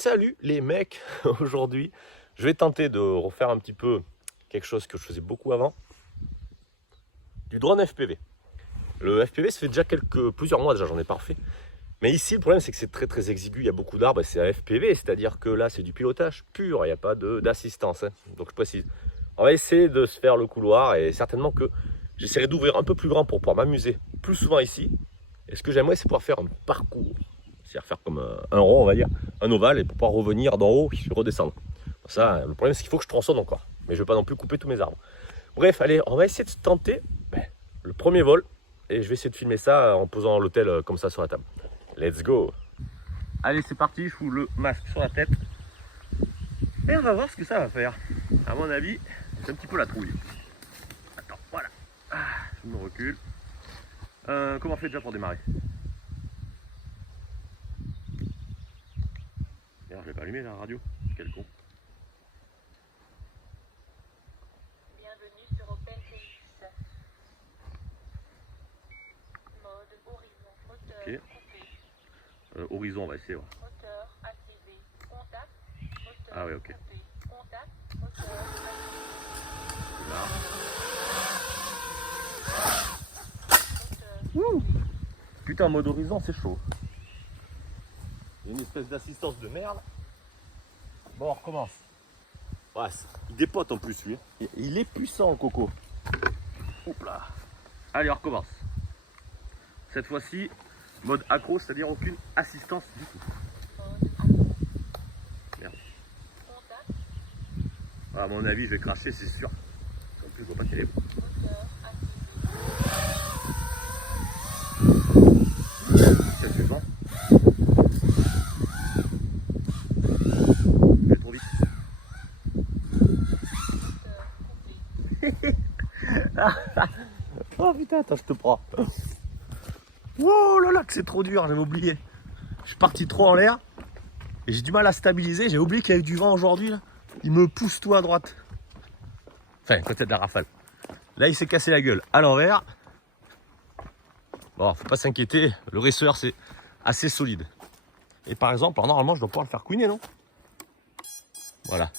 Salut les mecs. Aujourd'hui je vais tenter de refaire un petit peu quelque chose que je faisais beaucoup avant, du drone FPV. Le FPV, ça fait déjà plusieurs mois déjà, j'en ai pas refait. Mais ici le problème c'est que c'est très exigu, il y a beaucoup d'arbres et c'est un FPV, c'est-à-dire que là c'est du pilotage pur, il n'y a pas d'assistance, hein. Donc je précise, on va essayer de se faire le couloir et certainement que j'essaierai d'ouvrir un peu plus grand pour pouvoir m'amuser plus souvent ici. Et ce que j'aimerais, c'est pouvoir faire un parcours, c'est-à-dire faire comme un rond, on va dire, un ovale, et pour pouvoir revenir d'en haut et redescendre. Ça, le problème c'est qu'il faut que je tronçonne encore, mais je ne vais pas non plus couper tous mes arbres. Bref, allez, on va essayer de tenter le premier vol, et je vais essayer de filmer ça en posant l'hôtel comme ça sur la table. Let's go! Allez, c'est parti, je fous le masque sur la tête, et on va voir ce que ça va faire. À mon avis, c'est un petit peu la trouille. Attends, voilà. Je me recule. Comment on fait déjà pour démarrer? D'ailleurs, je l'ai pas allumé la radio. Quel con. Bienvenue sur OpenTX. Mode horizon, moteur Ok. coupé. Horizon, on va essayer. Ouais. Moteur activé. Contact. Moteur Ah ouais, ok. coupé. Contact. Moteur activé. Là. Moteur. Putain, en mode horizon, c'est chaud. Il y a une espèce d'assistance de merde. Bon, on recommence. Ouais, il dépote en plus, lui. Il est puissant, le coco. Hop là. Allez, on recommence. Cette fois-ci, mode accro, c'est-à-dire aucune assistance du tout. Mode accro. Merde. Contact. À mon avis, je vais cracher, c'est sûr. En plus, je vois pas terrible. Moteur activé. C'est suivant. Je vais trop vite. Moteur coupé. Oh putain, attends, je te prends. Oh là là, que c'est trop dur, j'avais oublié. Je suis parti trop en l'air et j'ai du mal à stabiliser. J'ai oublié qu'il y avait du vent aujourd'hui. Il me pousse tout à droite. Enfin, quand il y a de la rafale. Là, il s'est cassé la gueule à l'envers. Bon, faut pas s'inquiéter, le racer c'est assez solide. Et par exemple, alors, normalement, je dois pouvoir le faire couiner, non? Voilà.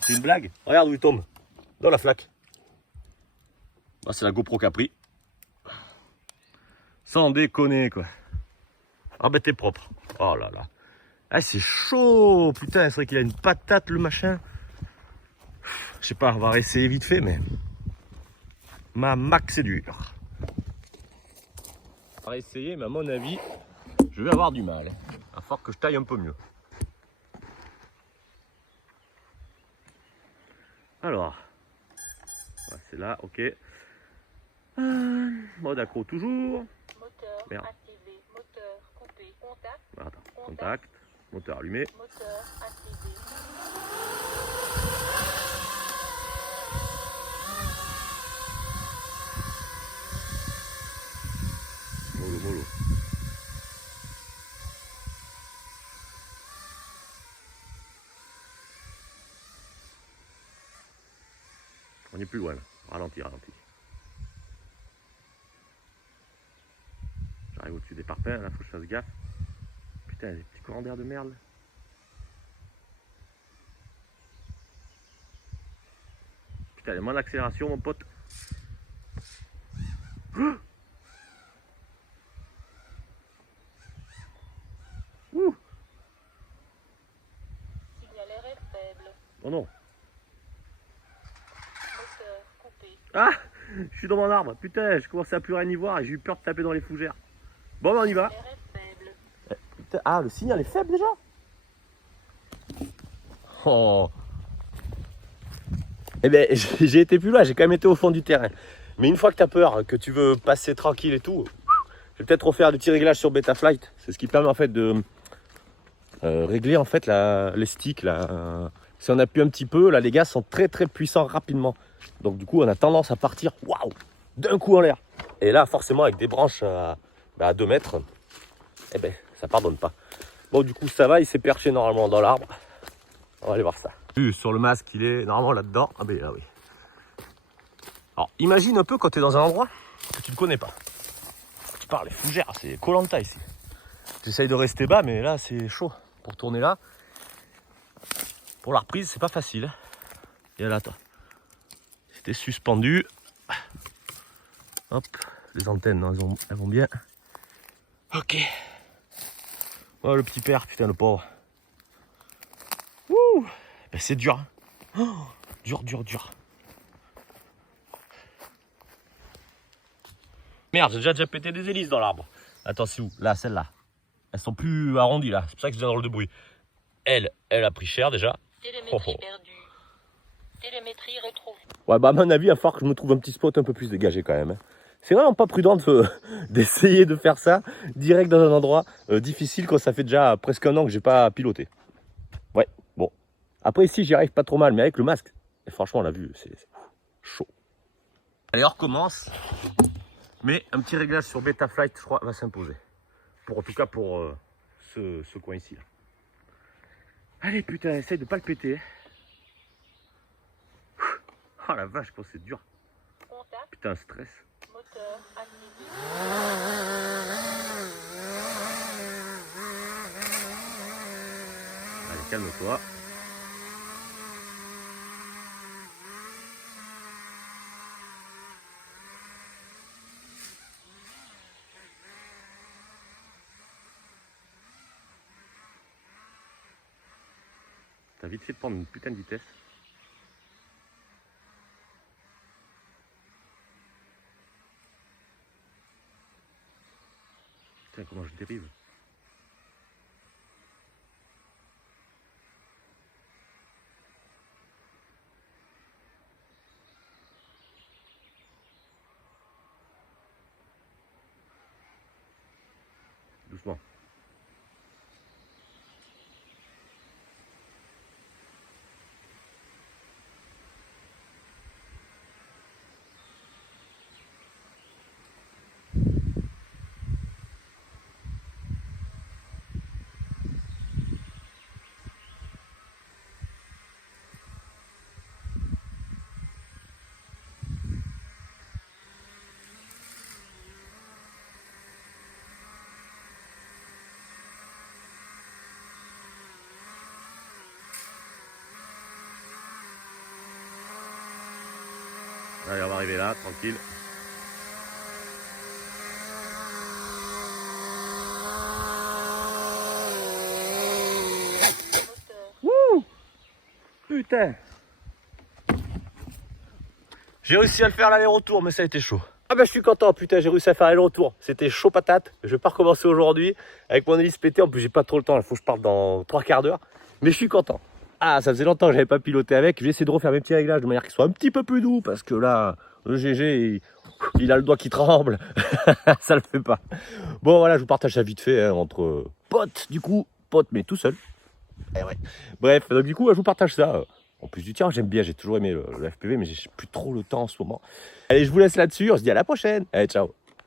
C'est une blague? Regarde où il tombe. Dans la flaque. Bah, c'est la GoPro Capri. Sans déconner, quoi. Ah bah t'es propre. Oh là là. Ah, c'est chaud. Putain, c'est vrai qu'il a une patate, le machin. Je sais pas, on va essayer vite fait, mais... Ma max, c'est dur. On va essayer, mais à mon avis, je vais avoir du mal. Il va falloir que je taille un peu mieux. Alors... Ouais, c'est là, ok. Mode accro toujours. Moteur Merde. activé. Moteur coupé. Contact. Attends, contact. Moteur allumé. Moteur activé. Mollo. On est plus loin là. Ralenti. J'arrive au-dessus des parpaings, là faut que je fasse gaffe. Putain, il y a des petits courants d'air de merde. Putain, il y a moins d'accélération, mon pote. Ouh. Signalaire est faible. Oh non. Moteur coupé. Ah, je suis dans mon arbre. Putain, je commençais à plus rien y voir et j'ai eu peur de taper dans les fougères. Bon, ben on y va. Signalaire est faible. Putain, ah, le signal est faible déjà. Oh. Eh ben, j'ai été plus loin, j'ai quand même été au fond du terrain. Mais une fois que tu as peur, que tu veux passer tranquille et tout, je vais peut-être refaire des petits réglages sur Betaflight. C'est ce qui permet en fait de régler en fait les sticks. Là. Si on appuie un petit peu, là les gaz sont très puissants rapidement. Donc du coup on a tendance à partir waouh d'un coup en l'air. Et là forcément avec des branches à 2 mètres, eh ben ça pardonne pas. Bon du coup ça va, il s'est perché normalement dans l'arbre. On va aller voir ça. Sur le masque il est normalement là-dedans. Ah ben là oui. Alors imagine un peu quand tu es dans un endroit que tu ne connais pas. Tu parles les fougères, c'est Koh-Lanta ici. J'essaye de rester bas, mais là c'est chaud pour tourner là. Pour la reprise, c'est pas facile. Et là, toi. C'était suspendu. Hop, les antennes, elles vont bien. Ok. Oh, le petit père, putain, le pauvre. Ouh, ben, c'est dur. Oh, dur, dur, dur. Merde, j'ai déjà pété des hélices dans l'arbre. Attends, c'est où? Là, celle-là. Elles sont plus arrondies là. C'est pour ça que j'ai un drôle de bruit. Elle a pris cher déjà. Télémétrie perdue. Télémétrie retrouvée. Ouais, bah à mon avis, il va falloir que je me trouve un petit spot un peu plus dégagé quand même. C'est vraiment pas prudent d'essayer de faire ça direct dans un endroit difficile quand ça fait déjà presque un an que j'ai pas piloté. Ouais, bon. Après ici, j'y arrive pas trop mal, mais avec le masque, et franchement, on l'a vu, c'est chaud. Allez, on recommence. Mais un petit réglage sur Betaflight, je crois, va s'imposer. En tout cas pour ce coin ici. Là. Allez, putain, essaye de pas le péter. Oh la vache, quoi, c'est dur. Contact. Putain, stress. Moteur activé. Allez, calme-toi. T'as vite fait de prendre une putain de vitesse. Putain, comment je dérive. Doucement. Allez, on va arriver là, tranquille. Wouh! Putain! J'ai réussi à le faire l'aller-retour, mais ça a été chaud. Ah bah je suis content, putain, j'ai réussi à faire l'aller-retour. C'était chaud patate. Je vais pas recommencer aujourd'hui avec mon hélice pété. En plus, j'ai pas trop le temps. Il faut que je parte dans 3 quarts d'heure. Mais je suis content. Ah, ça faisait longtemps que j'avais pas piloté avec. J'ai essayé de refaire mes petits réglages de manière qu'ils soient un petit peu plus doux parce que là, le GG, il a le doigt qui tremble. Ça le fait pas. Bon, voilà, je vous partage ça vite fait hein, entre potes, du coup, potes, mais tout seul. Eh ouais. Bref, donc du coup, je vous partage ça. En plus du tien, j'aime bien, j'ai toujours aimé le FPV, mais j'ai plus trop le temps en ce moment. Allez, je vous laisse là-dessus, on se dit à la prochaine. Allez, ciao.